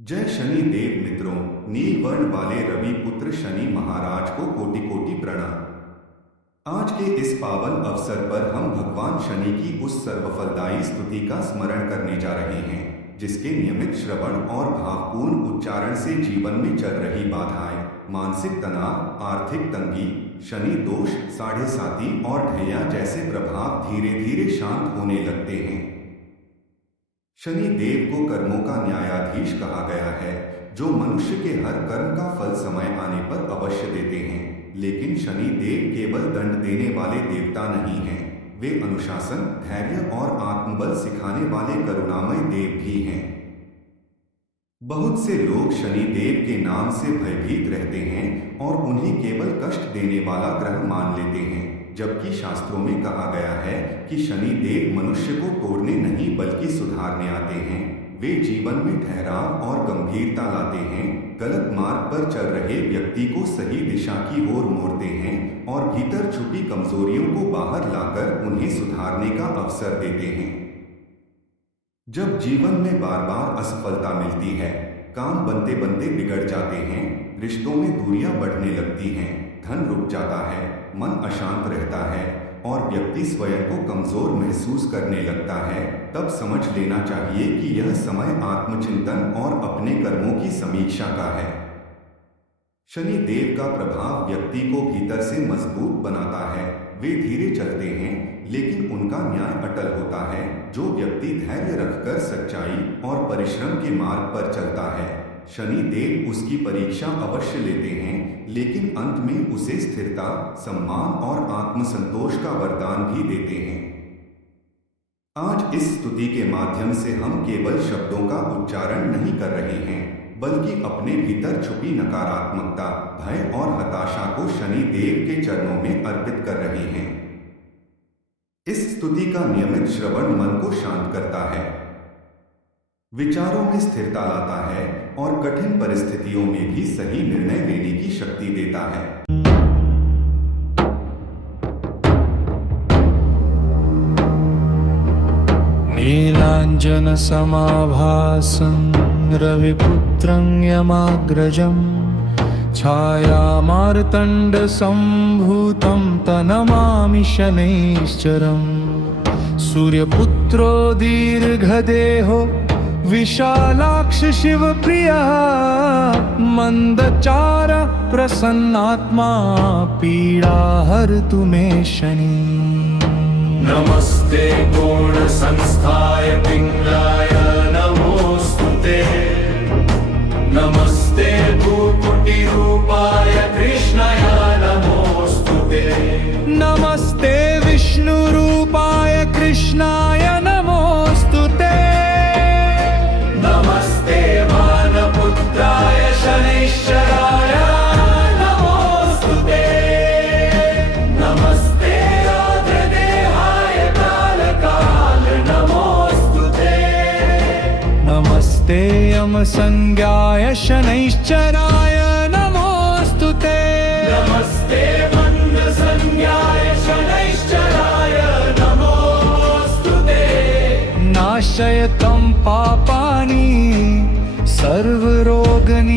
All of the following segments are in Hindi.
जय शनि देव मित्रों, नील वर्ण वाले रवि पुत्र शनि महाराज को कोटि कोटि प्रणाम। आज के इस पावन अवसर पर हम भगवान शनि की उस सर्वफलदायी स्तुति का स्मरण करने जा रहे हैं जिसके नियमित श्रवण और भावपूर्ण उच्चारण से जीवन में चल रही बाधाएं, मानसिक तनाव, आर्थिक तंगी, शनि दोष, साढ़े साती और ढैया जैसे प्रभाव धीरे धीरे शांत होने लगते हैं। शनि देव को कर्मों का न्यायाधीश कहा गया है, जो मनुष्य के हर कर्म का फल समय आने पर अवश्य देते हैं। लेकिन शनि देव केवल दंड देने वाले देवता नहीं हैं, वे अनुशासन, धैर्य और आत्मबल सिखाने वाले करुणामय देव भी हैं। बहुत से लोग शनि देव के नाम से भयभीत रहते हैं और उन्हें केवल कष्ट देने वाला ग्रह मान लेते हैं, जबकि शास्त्रों में कहा गया है कि शनि देव मनुष्य को तोड़ने नहीं बल्कि सुधारने आते हैं। वे जीवन में ठहराव और गंभीरता लाते हैं, गलत मार्ग पर चल रहे व्यक्ति को सही दिशा की ओर मोड़ते हैं और भीतर छुपी कमजोरियों को बाहर लाकर उन्हें सुधारने का अवसर देते हैं। जब जीवन में बार बार असफलता मिलती है, काम बनते बनते बिगड़ जाते हैं, रिश्तों में दूरियां बढ़ने लगती हैं, धन रुक जाता है, मन अशांत रहता है और व्यक्ति स्वयं को कमजोर महसूस करने लगता है, तब समझ लेना चाहिए कि यह समय आत्मचिंतन और अपने कर्मों की समीक्षा का है। शनि देव का प्रभाव व्यक्ति को भीतर से मजबूत बनाता है। वे धीरे चलते हैं लेकिन उनका न्याय अटल होता है। जो व्यक्ति धैर्य रखकर सच्चाई और परिश्रम के मार्ग पर चलता है, शनि देव उसकी परीक्षा अवश्य लेते हैं, लेकिन अंत में उसे स्थिरता, सम्मान और आत्मसंतोष का वरदान भी देते हैं। आज इस स्तुति के माध्यम से हम केवल शब्दों का उच्चारण नहीं कर रहे हैं, बल्कि अपने भीतर छुपी नकारात्मकता, भय और हताशा को शनि देव के चरणों में अर्पित कर रहे हैं। इस स्तुति का नियमित श्रवण मन को शांत करता है, विचारों में स्थिरता लाता है और कठिन परिस्थितियों में भी सही निर्णय लेने की शक्ति देता है। नीलाञ्जन समाभासं रविपुत्रं यमाग्रजं छायामार्तण्ड संभूतं तनमामि शनैश्चरम्। सूर्यपुत्रो दीर्घदेहो विशालाक्ष शिवप्रियः मन्दचार प्रसन्नात्मा पीडाहर्तु मे शनि। नमस्ते पूर्णसंस्थाय पिङ्गलाय नमोऽस्तुते। नमस्ते भूकोटिरूपाय कृष्णाय नमोऽस्तुते। नमस्ते विष्णुरूपाय कृष्णाय नमोऽस्तुते। नमस्ते वानपुत्राय शनैश्चराय नमोऽस्तुते। नमस्ते रौद्रदेहाय कालकाल नमोऽस्तुते। नमस्ते यमसंज्ञाय शनैश्चराय नमोऽस्तुते। नमस्ते मन्दसंज्ञाय शनैश्चराय नमोऽस्तुते। नाशयतं पापानि सर्वरोगनिवारय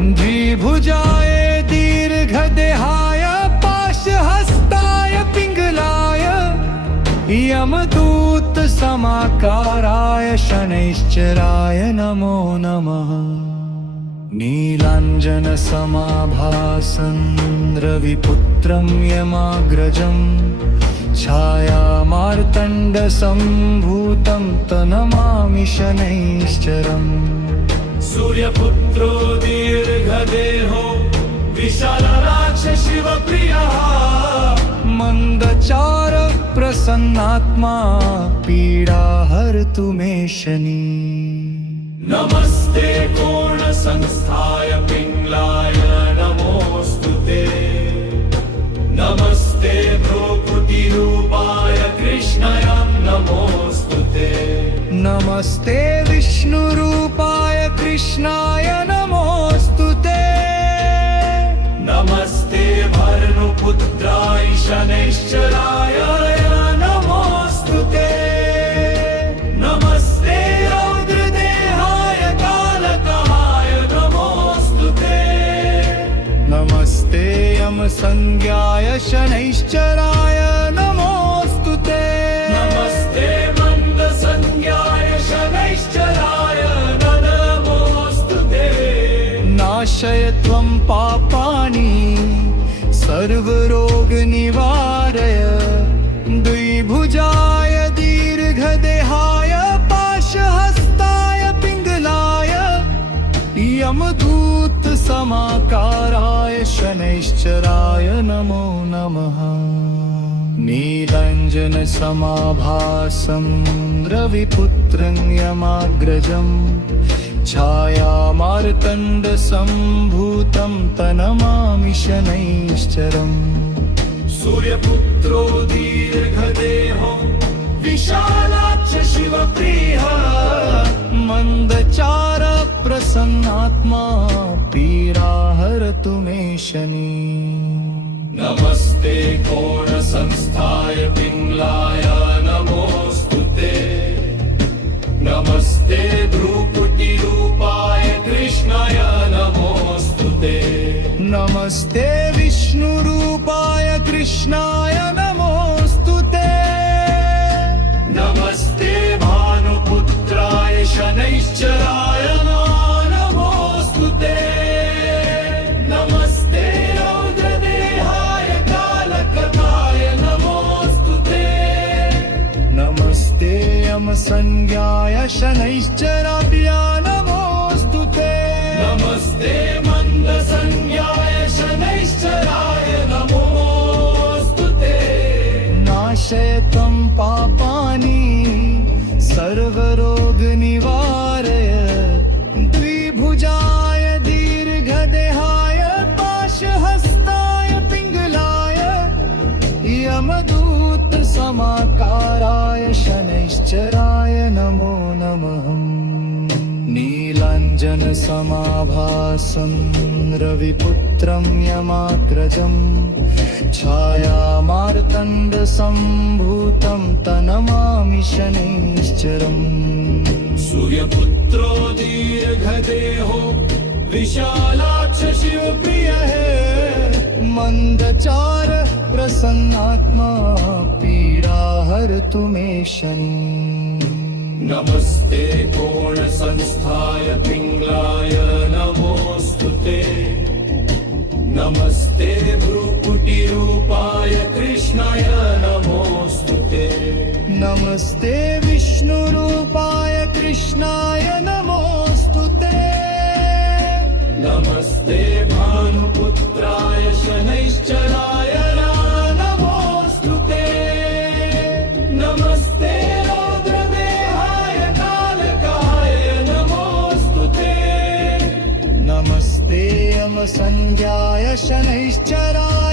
द्विभुजाय दीर्घदेहाय पाशहस्ताय पिङ्गलाय यमदूत समाकाराय शनैश्चराय नमो नमः। नीलाञ्जन समाभासं रविपुत्रं यमाग्रजं छायामार्तण्ड संभूतं तनमामि शनैश्चरम्। सूर्यपुत्रो दीर्घदेहो विशालाक्ष शिवप्रियः मन्दचार प्रसन्नात्मा पीडाहर्तु मे शनि। नमस्ते पूर्णसंस्थाय पिङ्गलाय नमोऽस्तुते। नमस्ते भ्रूकुटिरूपाय कृष्णाय नमोऽस्तुते। नमस्ते विष्णुरूपाय कृष्णाय नमोऽस्तुते। नमस्ते भर्नुपुत्राय शनैश्चराय नमोऽस्तुते। नमस्ते रौद्रदेहाय मन्दसंज्ञाय शनैश्चराय नमोऽस्तु ते नमस्ते मन्दसंज्ञाय शनैश्चराय नमोऽस्तु ते नाशय त्वं पापानि सर्वरोगनिवारय द्विभुजाय दीर्घदेहाय पाशहस्ताय पिङ्गलाय यमदूत समाकाराय शनैश्चराय नमो नमः नीलाञ्जन समाभासं रविपुत्रं यमाग्रजं छायामार्तण्डसम्भूतं तनमामि शनैश्चरम् सूर्यपुत्रो दीर्घदेहो विशालाक्ष शिवप्रियः मन्दचार प्रसन्नात्मा पीडाहरतु मे शनि नमस्ते कोणसंस्थाय पिङ्गलाय नमोऽस्तु ते नमस्ते भ्रूकुटिरूपाय कृष्णाय नमोऽस्तु ते नमस्ते विष्णुरूपाय कृष्णाय नमोऽस्तु ते नमस्ते भानुपुत्राय शनैश्चराय नमोऽस्तु ते नमस्ते रौद्रदेहाय कालकताय नमोऽस्तु ते नमस्ते यमसंज्ञाय शनैश्चराय नमोऽस्तु ते नमस्ते मन्दसंज्ञाय शनैश्चराय नमोऽस्तु ते नाशय त्वं पापानि सर्वरोगनिवारय द्विभुजाय दीर्घदेहाय पाशहस्ताय पिङ्गलाय यमदूत समाकाराय शनैश्चराय नमो नमः नीलाञ्जन समाभासं रविपुत्रं यमाग्रजं छायामार्तण्डसम्भूतं तनमामि शनैश्चरम् सूर्यपुत्रो दीर्घदेहो विशालाक्ष शिवप्रियः मन्दचार प्रसन्नात्मा पीडाहरतु मे शनि नमस्ते कोणसंस्थाय पिङ्गलाय नमोऽस्तु ते नमस्ते भ्रूकुटिरूपाय कृष्णाय नमोऽस्तु ते नमस्ते विष्णुरूपाय कृष्णाय नमोऽस्तु ते नमस्ते भानुपुत्राय शनैश्चराय नमोऽस्तु ते नमस्ते रौद्रदेहाय कालकाय नमोऽस्तु ते नमस्ते यमसंज्ञाय शनैश्चराय